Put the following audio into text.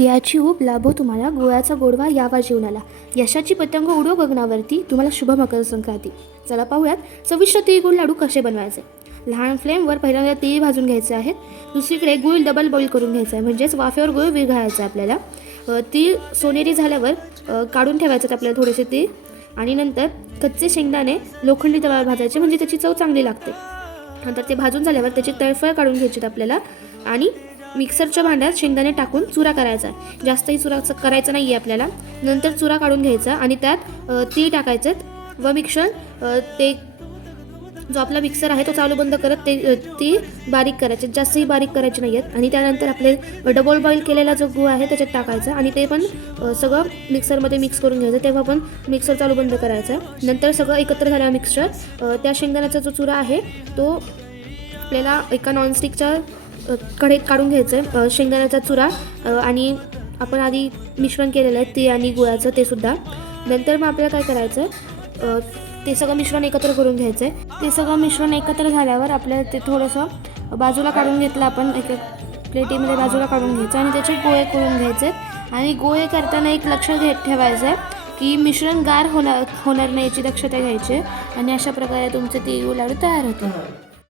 सियाची ऊब लाभो तुम्हाला, गुळाचा गोडवा यावा जीवनाला. यशाची पतंग उडो गगनावरती, तुम्हाला शुभ मकर संक्रांती. चला पाहूयात चविष्ट तिळगुळ लाडू कसे बनवायचे. लहान फ्लेमवर पहिल्यांदा तीळ भाजून घ्यायचे आहेत. दुसरीकडे गूळ डबल बॉईल करून घ्यायचा आहे, म्हणजेच वाफेवर गूळ विरघळायचा आपल्याला. तीळ सोनेरी झाल्यावर काढून ठेवायचे आपल्याला थोडेसे तीळ. आणि नंतर कच्चे शेंगदाणे लोखंडी तव्यावर भाजायचे, म्हणजे त्याची चव चांगली लागते. नंतर ते भाजून झाल्यावर त्याची तळफळ काढून घ्यायची आपल्याला. आणि मिक्सरच्या भांड्यात शेंगदाणे टाकून चुरा करायचा आहे. जास्तही चुरा करायचा नाही आहे आपल्याला. नंतर चुरा काढून घ्यायचा आणि त्यात तीळ टाकायचं व मिक्सर ते जो आपला मिक्सर आहे तो चालू बंद करत ती बारीक करायचे, जास्तही बारीक करायची नाही आहेत. आणि त्यानंतर आपले डबल बॉईल केलेला जो गूळ आहे त्याच्यात टाकायचा आणि ते पण सगळं मिक्सरमध्ये मिक्स करून घ्यायचं. तेव्हा पण मिक्सर चालू बंद करायचा. नंतर सगळं एकत्र झालं मिक्सर. त्या शेंगदाण्याचा जो चुरा आहे तो आपल्याला एका नॉनस्टिकच्या कढईत काढून घ्यायचं. शेंगदाण्याचा चुरा आणि आपण आधी मिश्रण केलेलं आहे तीळ आणि गुळाचं ते सुद्धा. नंतर मग आपल्याला काय करायचं, ते सगळं मिश्रण एकत्र करून घ्यायचं आहे. ते सगळं मिश्रण एकत्र झाल्यावर आपल्याला ते थोडंसं बाजूला काढून घेतलं आपण, एक प्लेटीमध्ये बाजूला काढून घ्यायचं आणि त्याचे गोळे करून घ्यायचे. आणि गोळे करताना एक लक्ष ठेवायचं आहे की मिश्रण गार होणार नाही याची दक्षता घ्यायची. आणि अशा प्रकारे तुमचे तिळगुळ लाडू तयार होते.